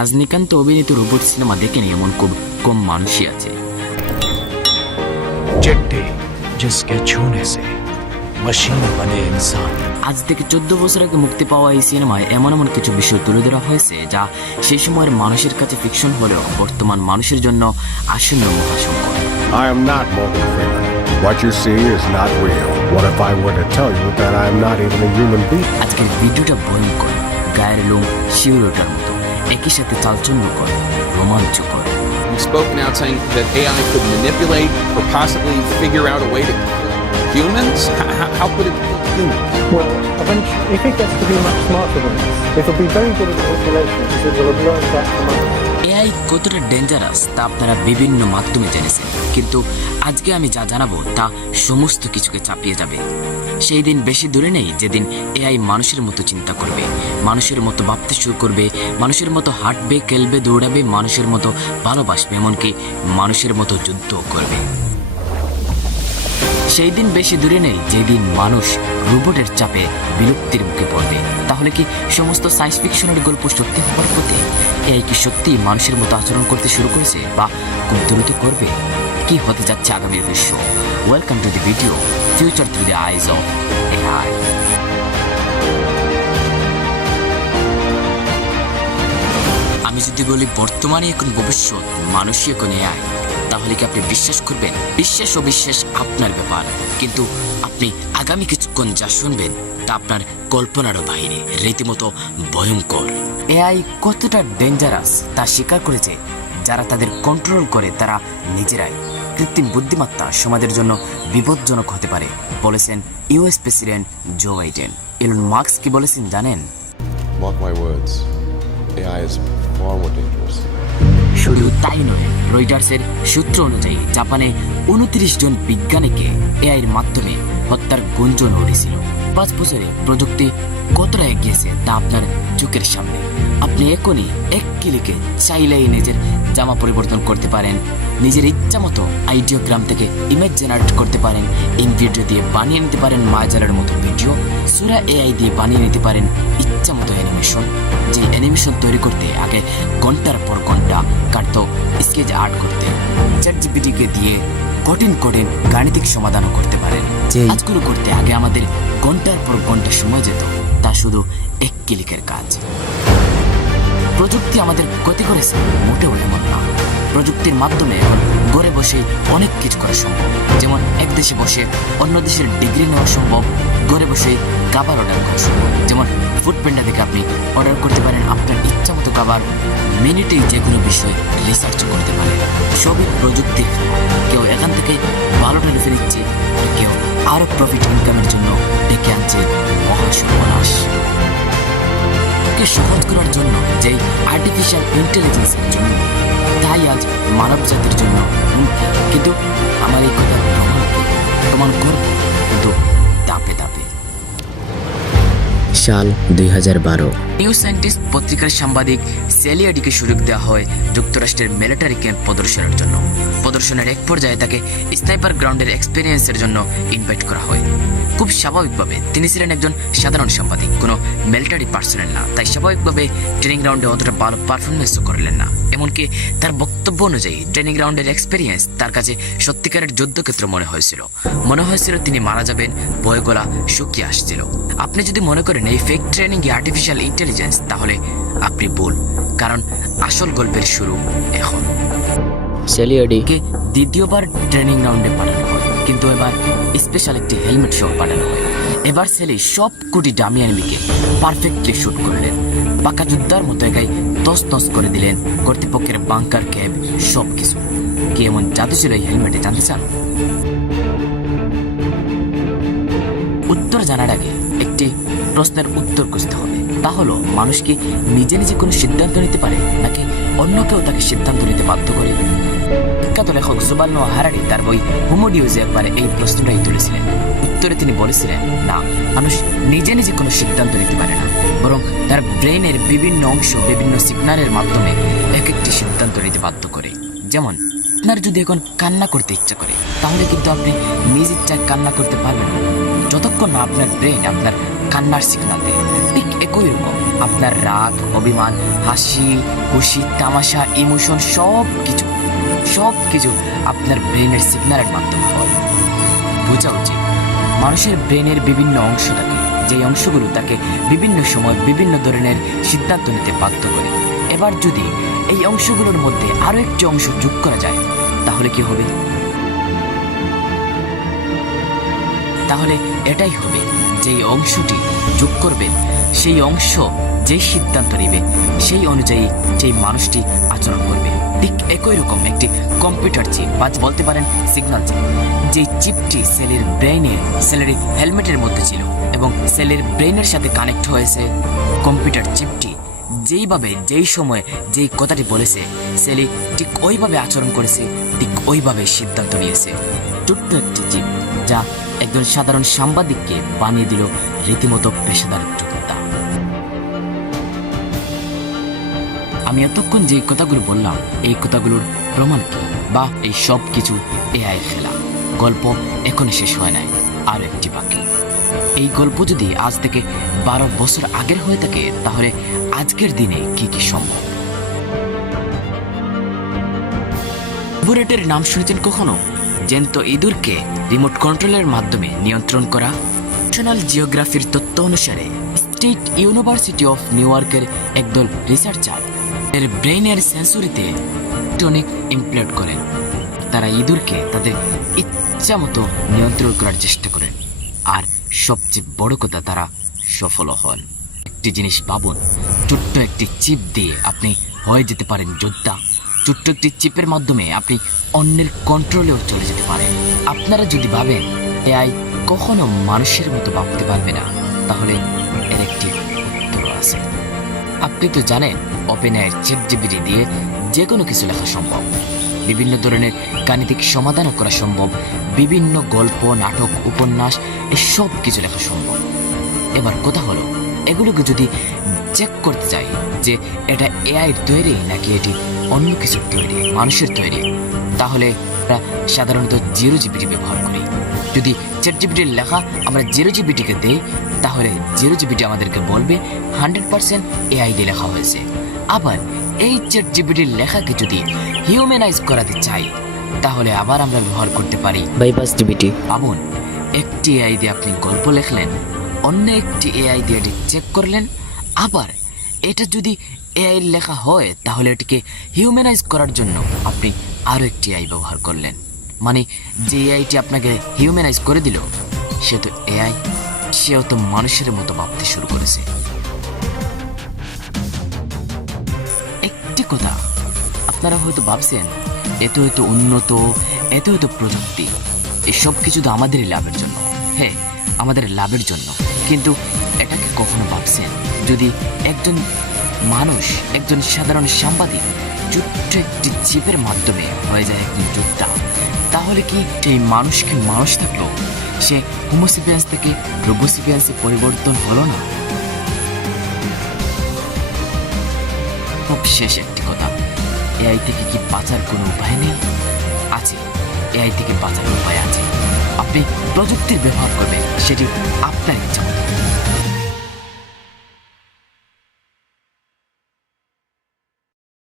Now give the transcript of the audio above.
रजनीकांत अभिनीत robot cinema देखें एमन खूब कम मानुषी आछे चिट्ठी जिसके छूने से मशीन बने इंसान। आज থেকে 14 বছর আগে মুক্তি পাওয়া এই সিনেমায় এমন এমন কিছু বিষয় তুলে ধরা হয়েছে যা সেই সময়ের মানুষের কাছে ফিকশন হলেও বর্তমান মানুষের জন্য আসন্ন মহাসংকট। I am not Morgan Freeman. What you see is not real. What if I were to tell you that I am not even a human being? আজকের ভিডিওটা ভয়ঙ্কর, গায়ের লোম শিউরে ওঠার মতো, একই সাথে চালচল্যকর, রোমাঞ্চকর। We've spoken out saying that AI could manipulate or possibly figure out a way to kill humans. How could it kill humans? Well, eventually, if it gets to be much smarter than us, it'll be very good at manipulation because it will have learned that from us. AI কতটা dangerous তা আপনারা বিভিন্ন মাধ্যমে জেনেছেন, কিন্তু আজকে আমি যা জানাবো তা সমস্ত কিছুকে চাপিয়ে যাবে। সেই দিন বেশি দূরে নেই যেদিন এআই মানুষের মতো চিন্তা করবে, মানুষের মতো ভাবতে শুরু করবে, মানুষের মতো হাঁটবে, খেলবে, দৌড়াবে, মানুষের মতো ভালোবাসবে, এমনকি মানুষের মতো যুদ্ধ করবে। সেই দিন বেশি দূরে নেই যেদিন মানুষ রোবটের চাপে বিলুপ্তির মুখে পড়বে। তাহলে কি সমস্ত সায়েন্স ফিকশনের গল্প সত্যি হবার পথে? এআই কি সত্যি মানুষের মতো আচরণ করতে শুরু করেছে বা খুব দ্রুত করবে? কি হতে যাচ্ছে আগামীর বিশ্ব? Welcome to the video future through the eyes of AI. আমি যদি বলি বর্তমানে এখন ভবিষ্যৎ, মানুষই এখন এআই, তাহলে কি আপনি বিশ্বাস করবেন? বিশ্বাস অবিশ্বাস আপনার ব্যাপার, কিন্তু আপনি আগামী কিছুক্ষণ যা শুনবেন তা আপনার কল্পনারও বাইরে, রীতিমতো ভয়ঙ্কর। এআই কতটা ডেঞ্জারাস তা স্বীকার করেছে যারা তাদের কন্ট্রোল করে তারা নিজেরাই। কৃত্রিম বুদ্ধিমত্তা সমাজের জন্য বিপজ্জনক হতে পারে বলেছেন US president Joe Biden. Elon Musk কি বলেছেন জানেন? Mark my words, AI is far more dangerous. শুধু তাই নয়, রয়টার্সের সূত্র অনুযায়ী জাপানে 29 জন বিজ্ঞানীকে এআইয়ের মাধ্যমে হত্যার গুঞ্জন উঠেছিল। 5 বছরে প্রযুক্তি কতটা এগিয়েছে তা আপনার চোখের সামনে। আপনি এখনই এক ক্লিকে চাইলেই নিজের জামা পরিবর্তন করতে পারেন, নিজের ইচ্ছা মতো আইডিওগ্রাম থেকে ইমেজ জেনারেট করতে পারেন, ইন ভিডিও দিয়ে বানিয়ে নিতে পারেন মায়াজালের মতো ভিডিও, সুরা এআই দিয়ে বানিয়ে নিতে পারেন ইচ্ছা মতো অ্যানিমেশন। যে অ্যানিমেশন তৈরি করতে আগে ঘন্টার পর ঘন্টা কাটতো স্কেচ আর্ট করতে, চ্যাটজিপিটিকে দিয়ে কঠিন কঠিন গাণিতিক সমাধানও করতে পারেন। যে কাজগুলো করতে আগে আমাদের ঘন্টার পর ঘন্টা সময় যেত তা শুধু এক ক্লিকের কাজ। প্রযুক্তি আমাদের ক্ষতি করেছে মোটেও এমন না। প্রযুক্তির মাধ্যমে এখন ঘরে বসে অনেক কিছু করা সম্ভব, যেমন এক দেশে বসে অন্য দেশের ডিগ্রি নেওয়া সম্ভব, ঘরে বসে খাবার অর্ডার করা সম্ভব, যেমন ফুড প্যান্ডা থেকে আপনি অর্ডার করতে পারেন আপনার ইচ্ছা মতো খাবার, মিনিটেই যে কোনো বিষয়ে রিসার্চ করতে পারেন। সবই প্রযুক্তির। কেউ এখান থেকে ভালো টাকা দিচ্ছে, কেউ আরো প্রফিট ইনকামের জন্য ডেকে আনছে মহাসর্বনাশ। সহজ করার জন্য যে আর্টিফিশিয়াল ইন্টেলিজেন্সের জন্য, তাই আজ মানব জাতির জন্য হুমকি। কিন্তু আমার এই কথা প্রমাণ করব, কিন্তু দাপে দাপে। সাল 2012, নিউ সায়েন্টিস্ট পত্রিকার সাংবাদিক সেলিয়াডিকে সুযোগ দেওয়া হয় যুক্তরাষ্ট্রের মিলিটারি ক্যাম্প প্রদর্শনের জন্য। প্রদর্শনের এক পর্যায়ে তাকে স্নাইপার গ্রাউন্ডের এক্সপিরিয়েন্সের জন্য ইনভাইট করা হয়। খুব স্বাভাবিকভাবে তিনি ছিলেন একজন সাধারণ সাংবাদিক, কোনো মিলিটারি পার্সোনেল না, তাই স্বাভাবিকভাবে ট্রেনিং গ্রাউন্ডে অতটা ভালো পারফরমেন্সও করলেন না। এমনকি তার বক্তব্য অনুযায়ী ট্রেনিং গ্রাউন্ডের এক্সপিরিয়েন্স তার কাছে সত্যিকারের যুদ্ধক্ষেত্র মনে হয়েছিল তিনি মারা যাবেন, বয়ে গলা শুকিয়ে আসছিল। আপনি যদি মনে করেন এই ফেক ট্রেনিং আর্টিফিশিয়াল ইন্টেলিজেন্স, তাহলে আপনি ভুল, কারণ আসল গল্পের শুরু এখন। সেলিয়াডিকে দ্বিতীয়বার ট্রেনিং গ্রাউন্ডে পাঠানো হয়, কিন্তু এবার স্পেশাল একটি হেলমেট সহ পাঠানো হয়। এবার সেলি সব কোটি ডামি এনিমিকে পারফেক্টলি শুট করলেন, পাকা যুদ্ধার মতো একাই তস তস করে দিলেন কর্তৃপক্ষের বাংকার ক্যাব সব কিছু। কি এমন জাদু ছিল এই হেলমেটে জানতে চান? উত্তর জানার আগে একটি প্রশ্নের উত্তর খুঁজতে হবে, তা হলো মানুষ কি নিজে নিজে কোনো সিদ্ধান্ত নিতে পারে, নাকি অন্য কেউ তাকে সিদ্ধান্ত নিতে বাধ্য করে? বিখ্যাত লেখক যুভাল নোয়া হারারি তার বই হোমো ডিউজে একবারে এই প্রশ্নটাই তুলেছিলেন। উত্তরে তিনি বলেছিলেন, না, মানুষ নিজে নিজে কোনো সিদ্ধান্ত নিতে পারে না, বরং তার ব্রেইনের বিভিন্ন অংশ বিভিন্ন সিগন্যালের মাধ্যমে এক একটি সিদ্ধান্ত নিতে বাধ্য করে। যেমন আপনার যদি এখন কান্না করতে ইচ্ছা করে, তাহলে কিন্তু আপনি নিজ ইচ্ছায় কান্না করতে পারবেন না, যতক্ষণ না আপনার ব্রেইন আপনার কান্নার সিগন্যাল দেয়। ঠিক একই রকম আপনার রাগ, অভিমান, হাসি, খুশি, তামাশা, ইমোশন সব কিছু আপনার ব্রেনের সিগন্যালের মাধ্যমে হয়। বোঝা উচিত মানুষের ব্রেনের বিভিন্ন অংশ থাকে, যেই অংশগুলো তাকে বিভিন্ন সময় বিভিন্ন ধরনের সিদ্ধান্ত নিতে বাধ্য করে। এবার যদি এই অংশগুলোর মধ্যে আরো একটি অংশ যোগ করা যায় তাহলে কি হবে? তাহলে এটাই হবে, যেই অংশটি যোগ করবেন সেই অংশ যেই সিদ্ধান্ত নেবে সেই অনুযায়ী যেই মানুষটি আচরণ করবে। ঠিক একই রকম একটি কম্পিউটার চিপ বা বলতে পারেন সিগন্যাল চিপ, যেই চিপটি সেলের হেলমেটের মধ্যে ছিল এবং সেলের ব্রেনের সাথে কানেক্ট হয়েছে। কম্পিউটার চিপটি যেইভাবে যেই সময় যেই কথাটি বলেছে সেলি ঠিক ওইভাবে আচরণ করেছে, ঠিক ওইভাবে সিদ্ধান্ত নিয়েছে। ছোট্ট একটি চিপ যা একজন সাধারণ সাংবাদিককে বানিয়ে দিল রীতিমতো পেশাদার যোগ্যতা। আমি এতক্ষণ যে কথাগুলো বললাম এই কথাগুলোর প্রমাণ কি, বা এই সব কিছু এআই খেলা? গল্প এখনো শেষ হয় নাই, আরো একটি বাকি। এই গল্প যদি আজ থেকে 12 বছর আগের হয়ে থাকে তাহলে আজকের দিনে কি কি সম্ভব? বুলেটের নাম শুনেছেন কখনো? জ্যান্ত ইঁদুরকে রিমোট কন্ট্রোলের মাধ্যমে নিয়ন্ত্রণ করা। ন্যাশনাল জিওগ্রাফির তথ্য অনুসারে স্টেট ইউনিভার্সিটি অফ নিউ ইয়র্কের একদল রিসার্চার এর ব্রেইনের সেন্সরিতে ইলেকট্রনিক ইমপ্লেন্ট করেন। তারা ইঁদুরকে তাদের ইচ্ছা মতো নিয়ন্ত্রণ করার চেষ্টা করেন, আর সবচেয়ে বড় কথা তারা সফল হন। একটি জিনিস ভাবুন, ছোট্ট একটি চিপ দিয়ে আপনি হয়ে যেতে পারেন যোদ্ধা। ছোট্ট একটি চিপের মাধ্যমে আপনি অন্যের কন্ট্রোলেও চলে যেতে পারেন। আপনারা যদি ভাবেন এআই কখনো মানুষের মতো ভাবতে পারবে না, তাহলে এর একটি উত্তর আছে। আপনি তো জানেন ওপেনএআইয়ের চ্যাটজিপিটি দিয়ে যে কোনো কিছু লেখা সম্ভব, বিভিন্ন ধরনের গাণিতিক সমাধানও করা সম্ভব, বিভিন্ন গল্প, নাটক, উপন্যাস এসব কিছু লেখা সম্ভব। এবার কথা হলো, এগুলোকে যদি চেক করতে চাই যে এটা এআইয়ের তৈরি নাকি এটি অন্য কিছুর তৈরি, মানুষের তৈরি, তাহলে আমরা সাধারণত 0GPT ব্যবহার করি। যদি চ্যাটজিপিটির লেখা আমরা 0GPTকে দেই তাহলে 0GPT আমাদেরকে বলবে 100% এআই দিয়ে লেখা হয়েছে। আবার এই চ্যাটজিপিটির লেখাকে যদি হিউম্যানাইজ করাতে চাই তাহলে আবার আমরা ব্যবহার করতে পারি বাইপাস জিপিটি। ভাবুন, একটি এআই দিয়ে আপনি গল্প লেখলেন, অন্য একটি এআই দিয়ে এটি চেক করলেন, আবার এটা যদি এআই লেখা হয় তাহলে এটিকে হিউম্যানাইজ করার জন্য আপনি আরও একটি এআই ব্যবহার করলেন। মানে যে এআইটি আপনাকে হিউম্যানাইজ করে দিল সে তো এআই, সেও তো মানুষের মতো ভাবতে শুরু করেছে। একটি কথা আপনারা হয়তো ভাবছেন, এত উন্নত, এত প্রযুক্তি, এসব কিছু তো আমাদেরই লাভের জন্য। হ্যাঁ, আমাদের লাভের জন্য, কিন্তু এটাকে কখনো ভাবছেন যদি একজন মানুষ, একজন সাধারণ সাংবাদিক ছোট্ট একটি চিপের মাধ্যমে হয়ে যায় একজন যোদ্ধা, তাহলে কি সেই মানুষকে মানুষ থাকলো সে হোমোসেপিয়েন্স থেকে রোবোসেপিয়েন্সে পরিবর্তন হলো না? খুব শেষ একটি কথা, এআই থেকে কি বাঁচার কোনো উপায় নেই? আছে, এআই থেকে বাঁচার উপায় আছে। আপনি প্রযুক্তির ব্যবহার করবেন, সেটি আপনার ইচ্ছা।